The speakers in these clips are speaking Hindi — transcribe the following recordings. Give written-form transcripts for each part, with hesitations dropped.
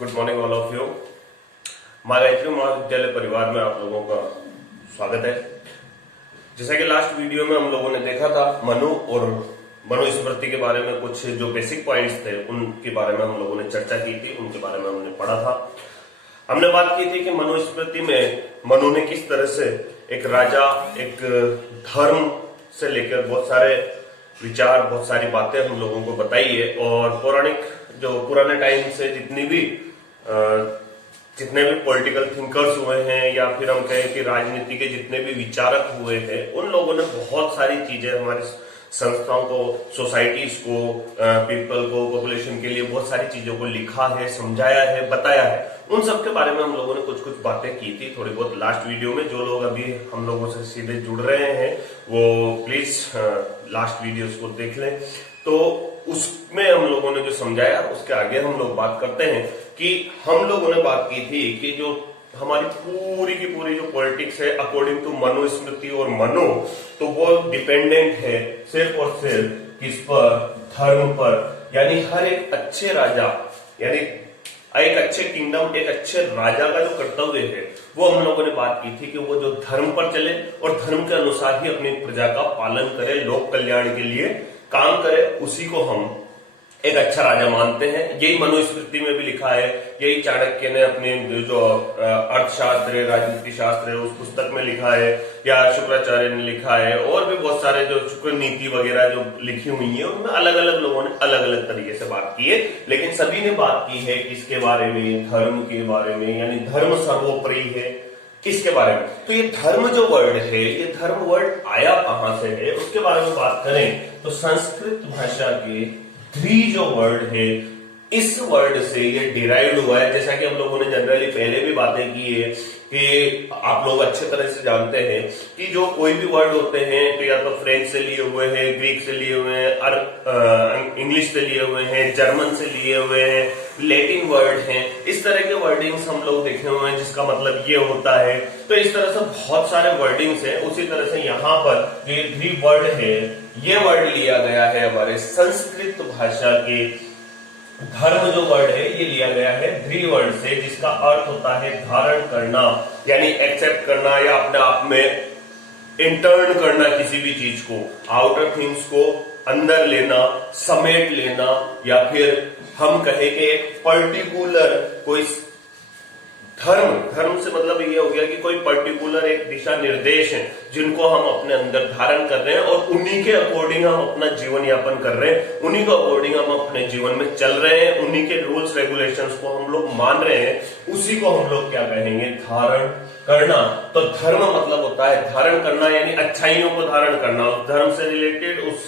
Good morning all of you. माँ गायत्री महाविद्यालय परिवार में आप लोगों का स्वागत है। जैसा कि लास्ट वीडियो में हम लोगों ने देखा था मनु और मनुस्मृति के बारे में कुछ जो बेसिक पॉइंट्स थे उनके बारे में हम लोगों ने चर्चा की थी, उनके बारे में हमने पढ़ा था। हमने बात की थी कि मनुस्मृति में मनु ने किस तरह से एक राजा, एक धर्म से लेकर बहुत सारे विचार, बहुत सारी बातें हम लोगों को बताई है। और पौराणिक जो पुराने टाइम से जितने भी पॉलिटिकल थिंकर्स हुए हैं या फिर हम कहें कि राजनीति के जितने भी विचारक हुए हैं, उन लोगों ने बहुत सारी चीजें हमारी संस्थाओं को, सोसाइटीज को, पीपल को, पॉपुलेशन के लिए बहुत सारी चीजों को लिखा है, समझाया है, बताया है। उन सब के बारे में हम लोगों ने कुछ कुछ बातें की थी थोड़ी बहुत लास्ट वीडियो में। जो लोग अभी हम लोगों से सीधे जुड़ रहे हैं वो प्लीज लास्ट वीडियोस को देख लें। तो उसमें हम लोगों ने जो समझाया उसके आगे हम लोग बात करते हैं कि हम लोगों ने बात की थी कि जो हमारी पूरी की पूरी जो पॉलिटिक्स है अकॉर्डिंग टू मनुस्मृति और मनु, तो वो डिपेंडेंट है सिर्फ और सिर्फ किस पर? धर्म पर। यानी हर एक अच्छे राजा, यानी एक अच्छे किंगडम, एक अच्छे राजा का जो कर्तव्य है वो हम लोगों ने बात की थी कि वो जो धर्म पर चले और धर्म के अनुसार ही अपनी प्रजा का पालन करे, लोक कल्याण के लिए काम करे, उसी को हम एक अच्छा राजा मानते हैं। यही मनुस्मृति में भी लिखा है, यही चाणक्य ने अपने जो अर्थशास्त्र है, राजनीति शास्त्र है, उस पुस्तक में लिखा है, या शुक्राचार्य ने लिखा है, और भी बहुत सारे जो शुक्र नीति वगैरह जो लिखी हुई है उनमें अलग अलग लोगों ने अलग अलग तरीके से बात की है। लेकिन सभी ने बात की है किसके बारे में? धर्म के बारे में, यानी धर्म सर्वोपरि है किसके बारे में? तो ये धर्म जो वर्ड है, ये धर्म वर्ड आया कहां से है उसके बारे में बात करें तो संस्कृत भाषा के ध्री जो वर्ड है, इस वर्ड से ये डिराइव्ड हुआ है। जैसा कि हम लोगों ने जनरली पहले भी बातें की है कि आप लोग अच्छे तरह से जानते हैं कि जो कोई भी वर्ड होते हैं तो या तो फ्रेंच से लिए हुए हैं, ग्रीक से लिए हुए हैं, इंग्लिश से लिए हुए हैं, जर्मन से लिए हुए हैं, लैटिन वर्ड हैं, इस तरह के वर्डिंग्स हम लोग देखे हुए हैं जिसका मतलब ये होता है। तो इस तरह से बहुत सारे वर्डिंग्स हैं। उसी तरह से यहाँ पर ये ध्री वर्ड है, ये वर्ड लिया गया है हमारे संस्कृत भाषा के धर्म जो वर्ड है ये लिया गया है ध्री वर्ड से, जिसका अर्थ होता है धारण करना, यानी एक्सेप्ट करना या अपने आप में इंटर्न करना किसी भी चीज को, आउटर थिंग्स को अंदर लेना, समेट लेना, या फिर हम कहें कि एक पर्टिकुलर कोई धर्म से मतलब ये हो गया कि कोई पर्टिकुलर एक दिशा निर्देश है जिनको हम अपने अंदर धारण कर रहे हैं और उन्हीं के अकॉर्डिंग हम अपना जीवन यापन कर रहे हैं, उन्हीं के अकॉर्डिंग हम अपने जीवन में चल रहे हैं, उन्हीं के रूल्स रेगुलेशंस को हम लोग मान रहे हैं, उसी को हम लोग क्या कहेंगे? धारण करना। तो धर्म मतलब होता है धारण करना, यानी अच्छाइयों को धारण करना, उस धर्म से रिलेटेड, उस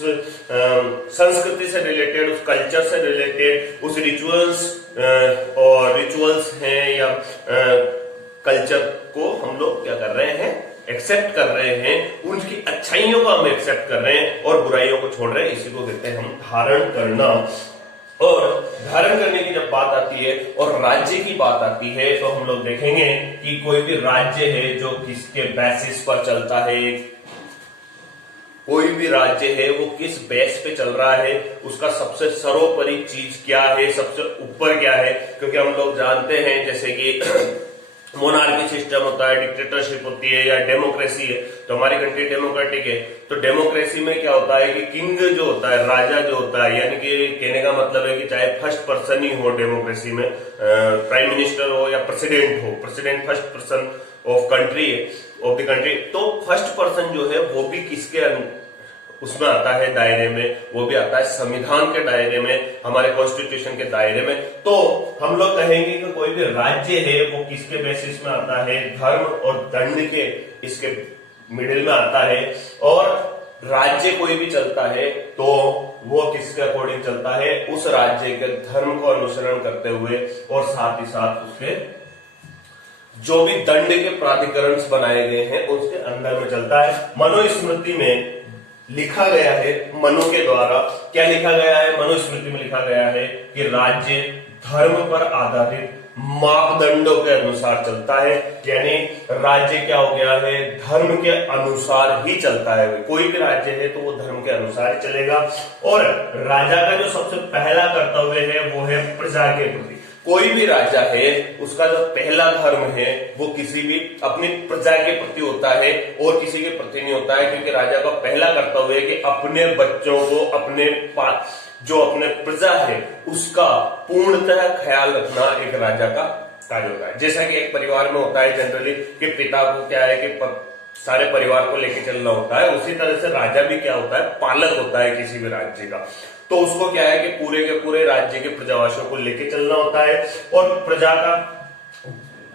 संस्कृति से रिलेटेड, उस कल्चर से रिलेटेड, उस रिचुअल्स हैं या कल्चर को हम लोग क्या कर रहे हैं? एक्सेप्ट कर रहे हैं, उनकी अच्छाइयों को हम एक्सेप्ट कर रहे हैं और बुराइयों को छोड़ रहे हैं। इसी को कहते हैं हम धारण करना। और धारण करने की जब बात आती है और राज्य की बात आती है तो हम लोग देखेंगे कि कोई भी राज्य है जो किसके बेसिस पर चलता है, कोई भी राज्य है वो किस बेस पे चल रहा है, उसका सबसे सर्वोपरि चीज क्या है, सबसे ऊपर क्या है। क्योंकि हम लोग जानते हैं जैसे कि मोनार्की सिस्टम होता है, डिक्टेटरशिप होती है या डेमोक्रेसी है, तो हमारी कंट्री डेमोक्रेटिक है। तो डेमोक्रेसी में क्या होता है कि किंग जो होता है, राजा जो होता है, यानी कि कहने का मतलब है कि चाहे फर्स्ट पर्सन ही हो डेमोक्रेसी में, प्राइम मिनिस्टर हो या प्रेसिडेंट हो, president first person of country है, ऑफ द कंट्री, तो फर्स्ट पर्सन जो है वो भी किसके उसमें आता है दायरे में? वो भी आता है संविधान के दायरे में, हमारे कॉन्स्टिट्यूशन के दायरे में। तो हम लोग कहेंगे कि कोई भी राज्य है वो किसके बेसिस में आता है? धर्म और दंड के इसके मिडिल में आता है। और राज्य कोई भी चलता है तो वो किसके अकॉर्डिंग चलता है? उस राज्य के धर्म को अनुसरण करते हुए, और साथ ही साथ उसके जो भी दंड के प्राधिकरण बनाए गए हैं उसके अंदर में चलता है। मनुस्मृति में लिखा गया है, मनु के द्वारा क्या लिखा गया है? मनुस्मृति में लिखा गया है कि राज्य धर्म पर आधारित मापदंडों के अनुसार चलता है। यानी राज्य क्या हो गया है? धर्म के अनुसार ही चलता है। कोई भी राज्य है तो वो धर्म के अनुसार ही चलेगा। और राजा का जो सबसे पहला कर्तव्य है वो है प्रजा के प्रति। कोई भी राजा है उसका जो पहला धर्म है वो किसी भी अपनी प्रजा के प्रति होता है और किसी के प्रति नहीं होता है, क्योंकि राजा का पहला कर्तव्य है कि अपने बच्चों को, अपने जो अपने प्रजा है उसका पूर्णतः ख्याल रखना एक राजा का कार्य होता है। जैसा कि एक परिवार में होता है जनरली कि पिता को क्या है कि सारे परिवार को लेके चलना होता है, उसी तरह से राजा भी क्या होता है, पालक होता है किसी भी राज्य का। तो उसको क्या है कि पूरे के पूरे राज्य के प्रजावासियों को लेके चलना होता है और प्रजा का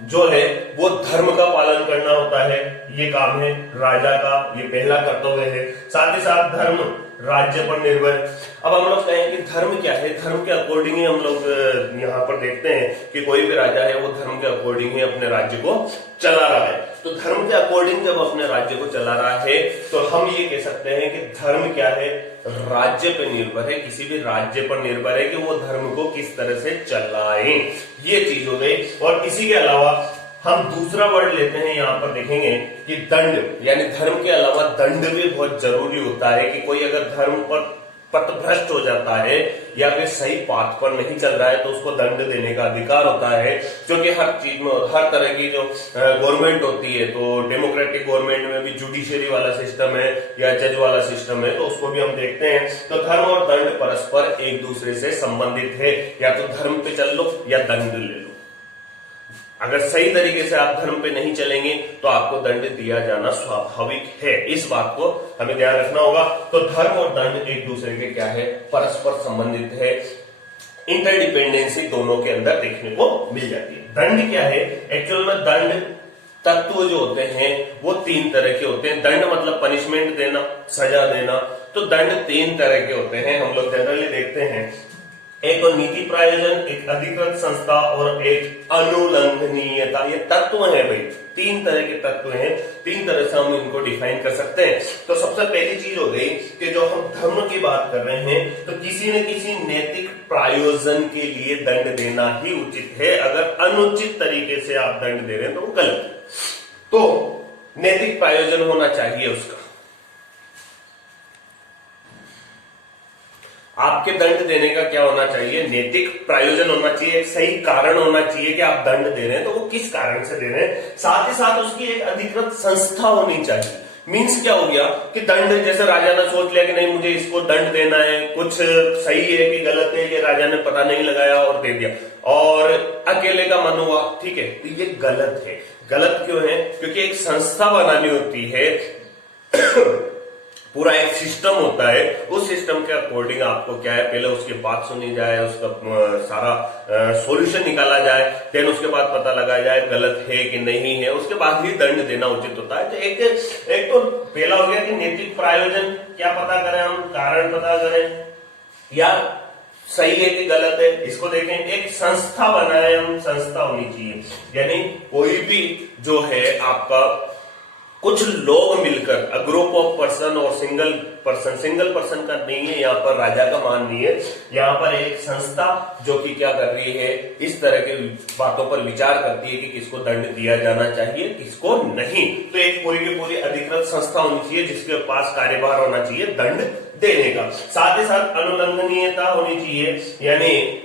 जो है वो धर्म का पालन करना होता है, ये काम है राजा का, ये पहला कर्तव्य है। साथ ही साथ धर्म राज्य पर निर्भर। अब हम लोग कहें कि धर्म क्या है, धर्म के अकॉर्डिंग ही हम लोग यहाँ पर देखते हैं कि कोई भी राजा है वो धर्म के अकॉर्डिंग ही अपने राज्य को चला रहा है। तो धर्म के अकॉर्डिंग जब अपने राज्य को चला रहा है तो हम ये कह सकते हैं कि धर्म क्या है, राज्य पर निर्भर है, किसी भी राज्य पर निर्भर है कि वो धर्म को किस तरह से चलाए, ये चीज हो गई। और इसी के अलावा हम दूसरा वर्ड लेते हैं, यहाँ पर देखेंगे कि दंड, यानी धर्म के अलावा दंड भी बहुत जरूरी होता है कि कोई अगर धर्म पर पथभ्रष्ट हो जाता है या फिर सही पाथ पर नहीं चल रहा है तो उसको दंड देने का अधिकार होता है। क्योंकि हर चीज में, हर तरह की जो गवर्नमेंट होती है, तो डेमोक्रेटिक गवर्नमेंट में भी जुडिशरी वाला सिस्टम है या जज वाला सिस्टम है, तो उसको भी हम देखते हैं। तो धर्म और दंड परस्पर एक दूसरे से संबंधित है, या तो धर्म पे चल लो या दंड ले लो। अगर सही तरीके से आप धर्म पे नहीं चलेंगे तो आपको दंड दिया जाना स्वाभाविक है, इस बात को हमें ध्यान रखना होगा। तो धर्म और दंड एक दूसरे के क्या है, परस्पर संबंधित है, इंटरडिपेंडेंसी दोनों के अंदर देखने को मिल जाती है। दंड क्या है, एक्चुअल में दंड तत्व जो होते हैं वो 3 तरह के होते हैं। दंड मतलब पनिशमेंट देना, सजा देना। तो दंड 3 तरह के होते हैं, हम लोग जनरली देखते हैं। एक तो नीति प्रायोजन, एक अधिकृत संस्था और एक अनुलंघनीयता। ये तत्व है भाई, 3 तरह के तत्व हैं, 3 तरह से हम इनको डिफाइन कर सकते हैं। तो सबसे पहली चीज हो गई कि जो हम धर्म की बात कर रहे हैं तो किसी न किसी नैतिक प्रायोजन के लिए दंड देना ही उचित है। अगर अनुचित तरीके से आप दंड दे रहे हैं तो वो गलत है। तो नैतिक प्रायोजन होना चाहिए उसका। आपके दंड देने का क्या होना चाहिए, नैतिक प्रायोजन होना चाहिए, एक सही कारण होना चाहिए कि आप दंड दे रहे हैं तो वो किस कारण से दे रहे हैं। साथ ही साथ उसकी एक अधिकृत संस्था होनी चाहिए। मीन्स क्या हो गया कि दंड, जैसे राजा ने सोच लिया कि नहीं मुझे इसको दंड देना है, कुछ सही है कि गलत है ये राजा ने पता नहीं लगाया और दे दिया, और अकेले का मन हुआ, ठीक है, तो ये गलत है। गलत क्यों है, क्योंकि एक संस्था बनानी होती है, पूरा एक सिस्टम होता है, उस सिस्टम के अकॉर्डिंग आपको क्या है, पहले उसकी बात सुनी जाए, उसका सारा सॉल्यूशन निकाला जाए, देन उसके बाद पता लगाया जाए गलत है कि नहीं है, उसके बाद ही दंड देना उचित होता है। तो एक तो पहला हो गया कि नैतिक प्रायोजन, क्या पता करें हम, कारण पता करें या सही है कि गलत है, इसको देखें। एक संस्था बनाए हम, संस्था होनी चाहिए, यानी कोई भी जो है आपका कुछ लोग मिलकर, अ ग्रुप ऑफ पर्सन और सिंगल पर्सन का नहीं है, यहाँ पर राजा का मान नहीं है, यहाँ पर एक संस्था जो कि क्या कर रही है, इस तरह के बातों पर विचार करती है कि किसको दंड दिया जाना चाहिए, किसको नहीं। तो एक पूरी की पूरी अधिकृत संस्था होनी चाहिए जिसके पास कार्यभार होना चाहिए दंड देने का। साथ ही साथ अनुलंघनीयता होनी चाहिए, यानी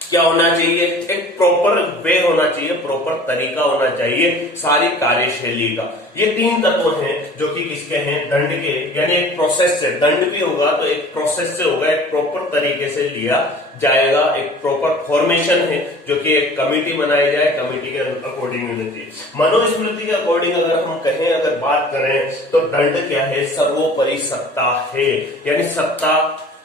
क्या होना चाहिए, एक प्रॉपर वे होना चाहिए, प्रॉपर तरीका होना चाहिए सारी कार्यशैली का। ये 3 तत्व हैं जो कि किसके हैं, दंड के, यानी एक प्रोसेस से दंड भी होगा तो एक प्रोसेस से होगा, एक प्रॉपर तरीके से लिया जाएगा, एक प्रॉपर फॉर्मेशन है जो कि एक कमेटी बनाई जाए, कमेटी के अकॉर्डिंग होनी चाहिए। मनुस्मृति के अकॉर्डिंग अगर हम कहें, अगर बात करें तो दंड क्या है, सर्वोपरि सत्ता है, यानी सत्ता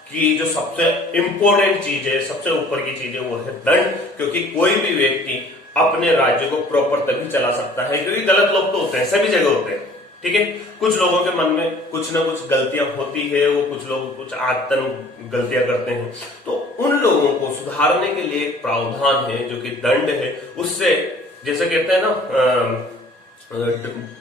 की जो सबसे इंपॉर्टेंट चीज है, सबसे ऊपर की चीज है वो है दंड। क्योंकि कोई भी व्यक्ति अपने राज्य को प्रॉपर तभी चला सकता है, क्योंकि गलत लोग तो होते हैं, सभी जगह होते हैं, ठीक है। कुछ लोगों के मन में कुछ ना कुछ गलतियां होती है, वो कुछ लोग कुछ आदतन गलतियां करते हैं, तो उन लोगों को सुधारने के लिए एक प्रावधान है जो कि दंड है। उससे जैसे कहते हैं ना,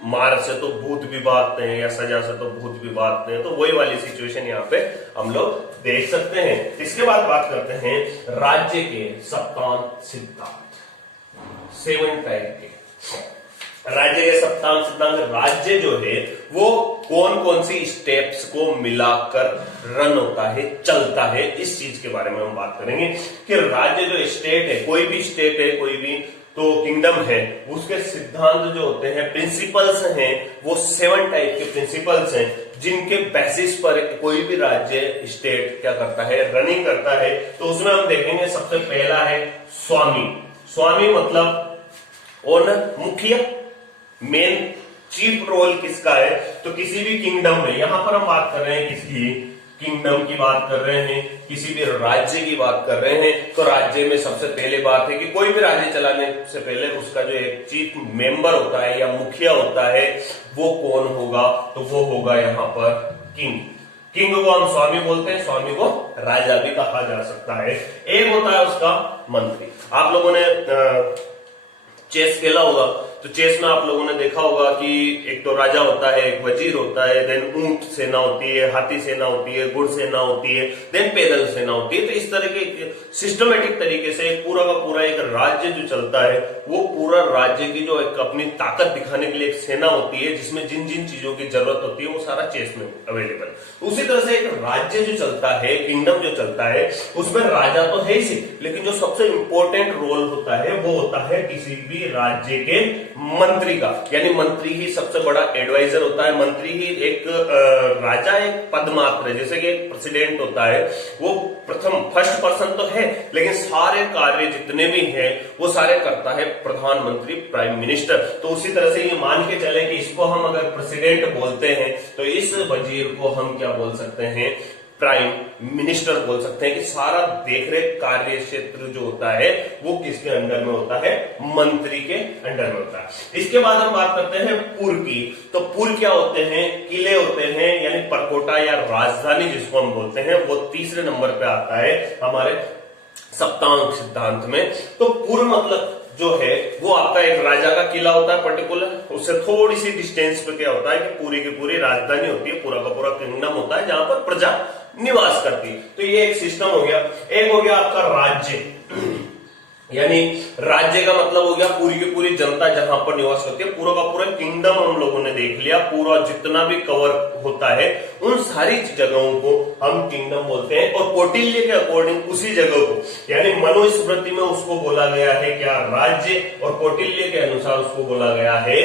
मार से तो भूत भी भागते हैं या सजा से तो भूत भी भागते हैं, तो वही वाली सिचुएशन यहाँ पे हम लोग देख सकते हैं। इसके बाद बात करते हैं राज्य के सप्तांत सिद्धांत, 7 टाइप के। राज्य के सप्तांग सिद्धांत, राज्य जो है वो कौन कौन सी स्टेप्स को मिलाकर रन होता है, चलता है, इस चीज के बारे में हम बात करेंगे कि राज्य जो स्टेट है, कोई भी स्टेट है, कोई भी तो किंगडम है, उसके सिद्धांत जो होते हैं, प्रिंसिपल्स हैं, वो 7 टाइप के प्रिंसिपल्स हैं जिनके बेसिस पर कोई भी राज्य स्टेट क्या करता है, रनिंग करता है। तो उसमें हम देखेंगे सबसे पहला है स्वामी। स्वामी मतलब ओनर, मुखिया, मेन चीफ रोल किसका है, तो किसी भी किंगडम में, यहां पर हम बात कर रहे हैं किसकी, किंगडम की बात कर रहे हैं, किसी भी राज्य की बात कर रहे हैं, तो राज्य में सबसे पहले बात है कि कोई भी राज्य चलाने से पहले उसका जो एक चीफ मेंबर होता है या मुखिया होता है, वो कौन होगा, तो वो होगा यहाँ पर किंग। किंग को हम स्वामी बोलते हैं, स्वामी को राजा भी कहा जा सकता है। एक होता है उसका मंत्री। आप लोगों ने चेस खेला होगा, तो चेस में आप लोगों ने देखा होगा कि एक तो राजा होता है, एक वजीर होता है, देन ऊंट सेना होती है, हाथी सेना होती है, घुड़ सेना होती है, देन पैदल सेना होती है। तो इस तरह के सिस्टमेटिक तरीके से पूरा का पूरा एक राज्य जो चलता है, वो पूरा राज्य की जो एक अपनी ताकत दिखाने के लिए एक सेना होती है, जिसमें जिन जिन चीजों की जरूरत होती है वो सारा चेस में अवेलेबल। उसी तरह से एक राज्य जो चलता है, किंगडम जो चलता है, उसमें राजा तो है ही, लेकिन जो सबसे इंपॉर्टेंट रोल होता है वो होता है किसी भी राज्य के मंत्री का, यानी मंत्री ही सबसे बड़ा एडवाइजर होता है। मंत्री ही एक राजा एक पद मात्र है, जैसे कि एक प्रेसिडेंट होता है, वो फर्स्ट पर्सन तो है, लेकिन सारे कार्य जितने भी हैं वो सारे करता है प्रधानमंत्री, प्राइम मिनिस्टर। तो उसी तरह से ये मान के चले कि इसको हम अगर प्रेसिडेंट बोलते हैं, तो इस वजीर को हम क्या बोल सकते हैं, प्राइम मिनिस्टर बोल सकते हैं, कि सारा देखरेख कार्य क्षेत्र जो होता है वो किसके अंडर में होता है, मंत्री के अंडर में होता है। इसके बाद हम बात करते हैं पुर की। तो पुर क्या होते हैं, किले होते हैं, यानी परकोटा या राजधानी जिसको हम बोलते हैं, वो तीसरे नंबर पे आता है हमारे सप्तांग सिद्धांत में। तो पुर मतलब जो है वो आपका एक राजा का किला होता है पर्टिकुलर, उससे थोड़ी सी डिस्टेंस पे क्या होता है कि पूरी की पूरी राजधानी होती है, पूरा का पूरा किंगडम होता है जहां पर प्रजा निवास करती है। तो ये एक सिस्टम हो गया। एक हो गया आपका राज्य, यानी राज्य का मतलब हो गया पूरी की पूरी जनता जहां पर निवास करती है, पूरा का पूरा किंगडम हम लोगों ने देख लिया, पूरा जितना भी कवर होता है उन सारी जगहों को हम किंगडम बोलते हैं। और कौटिल्य के अकॉर्डिंग उसी जगह को, यानी मनुस्मृति में उसको बोला गया है क्या, राज्य, और कौटिल्य के अनुसार उसको बोला गया है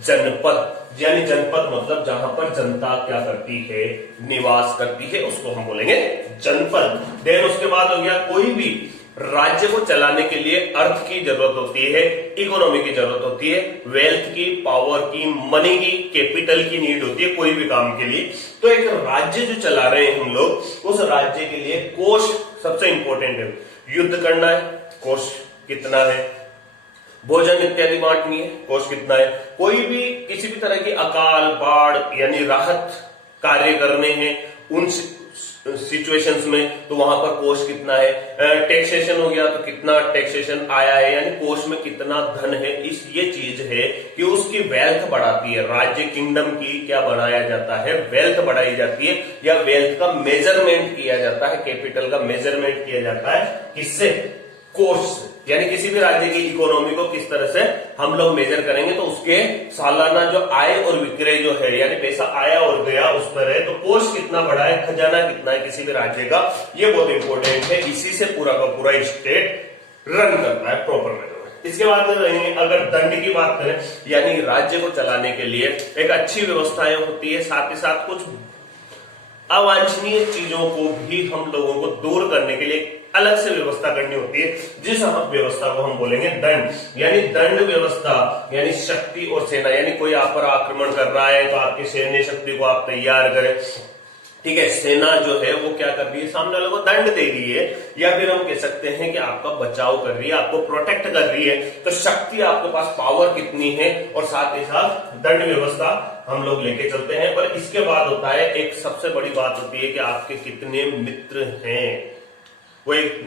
जनपद। यानी जनपद मतलब जहां पर जनता क्या करती है, निवास करती है, उसको हम बोलेंगे जनपद। देन उसके बाद हो गया, कोई भी राज्य को चलाने के लिए अर्थ की जरूरत होती है, इकोनॉमी की जरूरत होती है, वेल्थ की, पावर की, मनी की, कैपिटल की नीड होती है कोई भी काम के लिए। तो एक राज्य जो चला रहे हैं हम लोग, उस राज्य के लिए कोष सबसे इंपॉर्टेंट है। युद्ध करना है, कोष कितना है, भोजन इत्यादि बांटनी है, कोष कितना है, कोई भी किसी भी तरह की अकाल, बाढ़ यानी राहत कार्य करने हैं उन सिचुएशंस में, तो वहां पर कोष कितना है। टैक्सेशन हो गया तो कितना टैक्सेशन आया है, यानी कोष में कितना धन है। इस ये चीज है कि उसकी वेल्थ बढ़ाती है, राज्य किंगडम की क्या बढ़ाया जाता है, वेल्थ बढ़ाई जाती है, या वेल्थ का मेजरमेंट किया जाता है, कैपिटल का मेजरमेंट किया जाता है किससे, कोष से। यानी किसी भी राज्य की इकोनॉमी को किस तरह से हम लोग मेजर करेंगे, तो उसके सालाना जो आय और विक्रय जो है, यानी पैसा आया और गया उस पर है, तो कोष कितना बढ़ा है, खजाना कितना है किसी भी राज्य का, ये बहुत इंपॉर्टेंट है। इसी से पूरा का पूरा स्टेट रन करता है प्रॉपर वे में। इसके बाद अगर दंड की बात करें, यानी राज्य को चलाने के लिए एक अच्छी व्यवस्थाएं होती है, साथ ही साथ कुछ अवांछनीय चीजों को भी हम लोगों को दूर करने के लिए अलग से व्यवस्था करनी होती है, जिस व्यवस्था को हम बोलेंगे दंड। यानी दंड व्यवस्था, यानी शक्ति और सेना, यानी कोई आप पर आक्रमण कर रहा है तो आपकी सैन्य शक्ति को आप तैयार करें, ठीक है। सेना जो है वो क्या कर रही है, सामने वाले को दंड दे रही है, या फिर हम कह सकते हैं कि आपका बचाव कर रही है, आपको प्रोटेक्ट कर रही है। तो शक्ति आपके पास, पावर कितनी है, और साथ ही साथ दंड व्यवस्था हम लोग लेके चलते हैं। पर इसके बाद होता है एक सबसे बड़ी बात होती है कि आपके कितने मित्र हैं। वो एक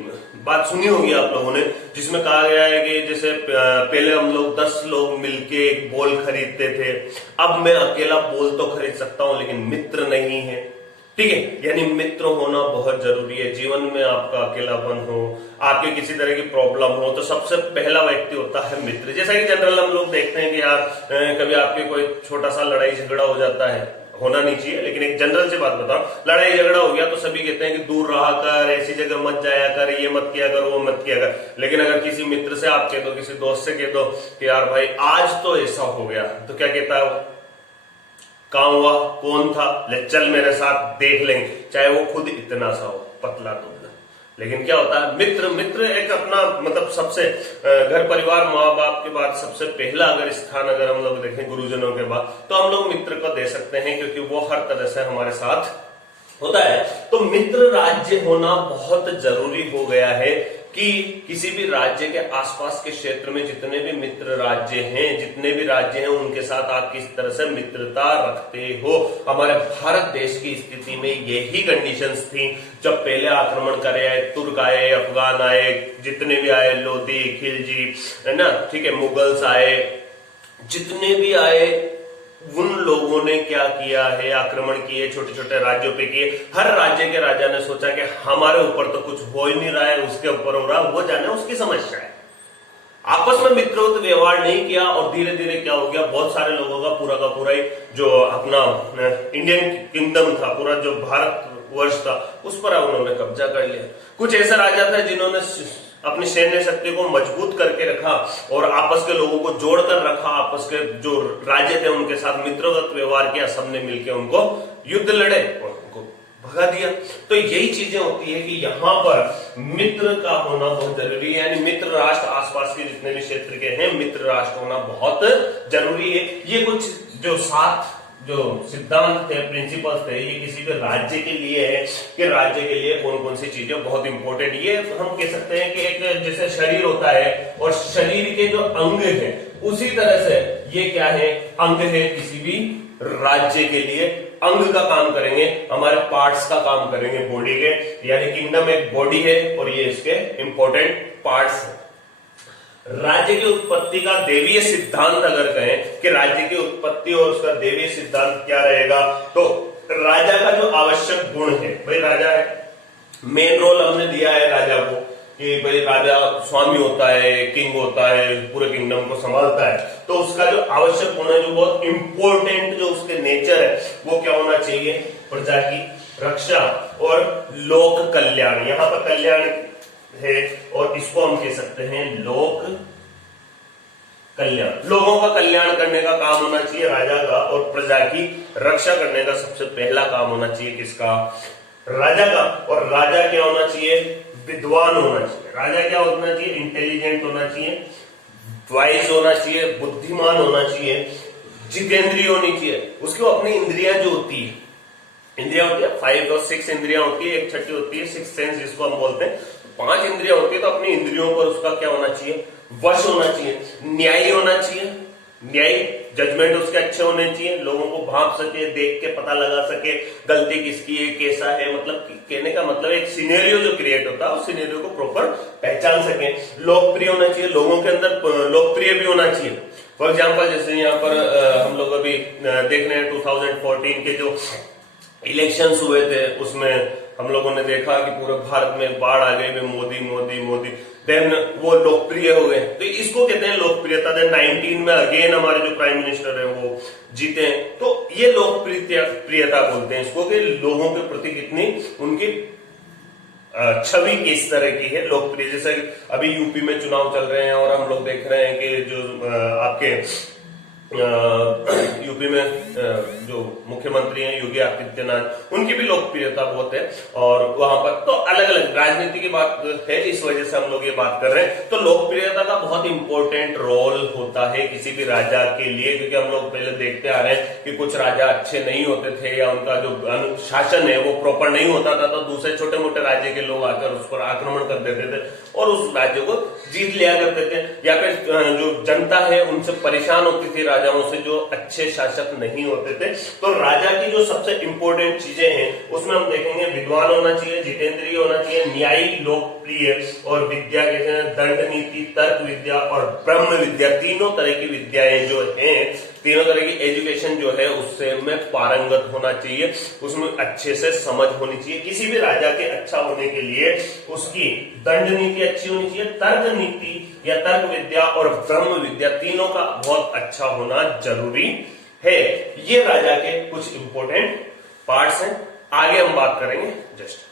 बात सुनी होगी आप लोगों ने, जिसमें कहा गया है कि जैसे पहले हम लोग 10 लोग मिलके एक बॉल खरीदते थे, अब मैं अकेला बॉल तो खरीद सकता हूं लेकिन मित्र नहीं है। ठीक है, यानी मित्र होना बहुत जरूरी है। जीवन में आपका अकेलापन हो, आपके किसी तरह की प्रॉब्लम हो, तो सबसे पहला व्यक्ति होता है मित्र। जैसा कि जनरल हम लोग देखते हैं कि यार कभी आपके कोई छोटा सा लड़ाई झगड़ा हो जाता है, होना नहीं चाहिए, लेकिन एक जनरल से बात बताओ, लड़ाई झगड़ा हो गया तो सभी कहते हैं कि दूर रहा कर, ऐसी जगह मत जाया कर, ये मत किया कर, वो मत किया कर। लेकिन अगर किसी मित्र से आप कह दो, किसी दोस्त से कह दो कि यार भाई आज तो ऐसा हो गया, तो क्या कहता है वो? कहां हुआ, कौन था, ले चल मेरे साथ देख लेंगे, चाहे वो खुद इतना सा हो, पतला तो। लेकिन क्या होता है, मित्र एक अपना मतलब सबसे घर परिवार माँ बाप के बाद सबसे पहला अगर स्थान अगर हम लोग देखें गुरुजनों के बाद, तो हम लोग मित्र को दे सकते हैं, क्योंकि वो हर तरह से हमारे साथ होता है। तो मित्र राज्य होना बहुत जरूरी हो गया है कि किसी भी राज्य के आसपास के क्षेत्र में जितने भी मित्र राज्य हैं, जितने भी राज्य हैं, उनके साथ आप किस तरह से मित्रता रखते हो। हमारे भारत देश की स्थिति में यही कंडीशंस थी। जब पहले आक्रमण करे आए, तुर्क आए, अफगान आए, जितने भी आए, लोधी, खिलजी, है ना, ठीक है, मुगल्स आए, जितने भी आए, उन लोगों ने क्या किया है, आक्रमण किए, छोटे छोटे राज्यों पे किए। हर राज्य के राजा ने सोचा कि हमारे ऊपर तो कुछ हो ही नहीं रहा है, उसके ऊपर हो रहा है, वो जाने उसकी समस्या है। आपस में मित्रवत व्यवहार नहीं किया और धीरे धीरे क्या हो गया, बहुत सारे लोगों का पूरा ही जो अपना इंडियन किंगडम था, पूरा जो भारत वर्ष था, उस पर उन्होंने कब्जा कर लिया। कुछ ऐसा राजा था जिन्होंने अपनी सैन्य शक्ति को मजबूत करके रखा और आपस के लोगों को जोड़कर रखा, आपस के जो राज्य थे उनके साथ मित्रवत व्यवहार किया, सबने मिलकर उनको युद्ध लड़े और उनको भगा दिया। तो यही चीजें होती है कि यहाँ पर मित्र का होना बहुत जरूरी है, यानी मित्र राष्ट्र आसपास के जितने भी क्षेत्र के हैं, मित्र राष्ट्र होना बहुत जरूरी है। ये कुछ जो 7 जो सिद्धांत थे, प्रिंसिपल्स थे, ये किसी भी राज्य के लिए है कि राज्य के लिए कौन कौन सी चीजें बहुत इंपॉर्टेंट। ये हम कह सकते हैं कि एक जैसे शरीर होता है और शरीर के जो अंग है, उसी तरह से ये क्या है, अंग है किसी भी राज्य के लिए। अंग का काम करेंगे, हमारे पार्ट्स का काम करेंगे बॉडी के, यानी किंगडम एक बॉडी है और ये इसके इंपॉर्टेंट पार्ट्स है। राज्य की उत्पत्ति का देवीय सिद्धांत अगर कहें कि राज्य की उत्पत्ति और उसका देवीय सिद्धांत क्या रहेगा, तो राजा का जो आवश्यक गुण है, भाई राजा है, मेन रोल हमने दिया है राजा को कि भाई राजा स्वामी होता है, किंग होता है, पूरे किंगडम को संभालता है। तो उसका जो आवश्यक गुण है, जो बहुत इंपॉर्टेंट जो उसके नेचर है, वो क्या होना चाहिए, प्रजा की रक्षा और लोक कल्याण। यहाँ पर कल्याण है और इसको हम कह सकते हैं लोक कल्याण। लोगों का कल्याण करने का काम होना चाहिए राजा का, और प्रजा की रक्षा करने का सबसे पहला काम होना चाहिए किसका, राजा का। और राजा क्या होना चाहिए, विद्वान होना चाहिए। राजा क्या होना चाहिए, इंटेलिजेंट होना चाहिए, वाइज होना चाहिए, बुद्धिमान होना चाहिए, जितेंद्रिय होनी चाहिए। उसकी अपनी इंद्रियां जो होती है, इंद्रियां होती है 5 और 6 इंद्रियां होती है, एक छठी होती है 6th सेंस जिसको हम बोलते हैं। 5 इंद्रियां होती है, तो अपनी इंद्रियों पर उसका क्या होना चाहिए, वश होना चाहिए। न्यायी होना चाहिए, न्यायी जजमेंट उसके अच्छे होने चाहिए, लोगों को भांप सके, देख के पता लगा सके गलती किसकी है, कैसा है, मतलब कहने का मतलब एक सिनेरियो जो क्रिएट होता है उस सिनेरियो को प्रॉपर पहचान सके। लोकप्रिय होना चाहिए, लोगों के अंदर लोकप्रिय भी होना चाहिए। फॉर एग्जाम्पल जैसे यहाँ पर हम लोग अभी देख रहे हैं 2014 के जो इलेक्शंस हुए थे, उसमें हम लोगों ने देखा कि पूरे भारत में बाढ़ आ गई, मोदी मोदी मोदी, देन वो लोकप्रिय हो गए। तो इसको कहते हैं लोकप्रियता। देन 19 में अगेन हमारे जो प्राइम मिनिस्टर है वो जीते, तो ये लोकप्रियता बोलते हैं इसको, कि लोगों के प्रति कितनी उनकी छवि किस तरह की है, लोकप्रिय। जैसे अभी यूपी में चुनाव चल रहे हैं और हम लोग देख रहे हैं कि जो आपके यूपी में जो मुख्यमंत्री हैं योगी आदित्यनाथ, उनकी भी लोकप्रियता बहुत है। और वहां पर तो अलग अलग राजनीति की बात है, इस वजह से हम लोग ये बात कर रहे हैं। तो लोकप्रियता का बहुत इंपॉर्टेंट रोल होता है किसी भी राजा के लिए, क्योंकि हम लोग पहले देखते आ रहे हैं कि कुछ राजा अच्छे नहीं होते थे या उनका जो अनुशासन है वो प्रॉपर नहीं होता था, तो दूसरे छोटे मोटे राज्य के लोग आकर उस पर आक्रमण कर देते थे और उस राज्य को जीत लिया करते थे। या फिर जो जनता है उनसे परेशान होती थी राजाओं से, जो अच्छे शासक नहीं होते थे। तो राजा की जो सबसे इंपॉर्टेंट चीजें हैं उसमें हम देखेंगे विद्वान होना चाहिए, जितेंद्रिय होना चाहिए, न्यायी, लोक लिए और विद्या के दंड नीति, तर्क विद्या और ब्रह्म विद्या, तीनों तरह की विद्याएं जो हैं, तीनों तरह की एजुकेशन जो है उससे में पारंगत होना चाहिए, उसमें अच्छे से समझ होनी चाहिए। किसी भी राजा के अच्छा होने के लिए उसकी दंड नीति अच्छी होनी चाहिए, तर्क नीति या तर्क विद्या और ब्रह्म विद्या तीनों का बहुत अच्छा होना जरूरी है। ये राजा के कुछ इंपॉर्टेंट पार्ट्स हैं, आगे हम बात करेंगे जस्ट।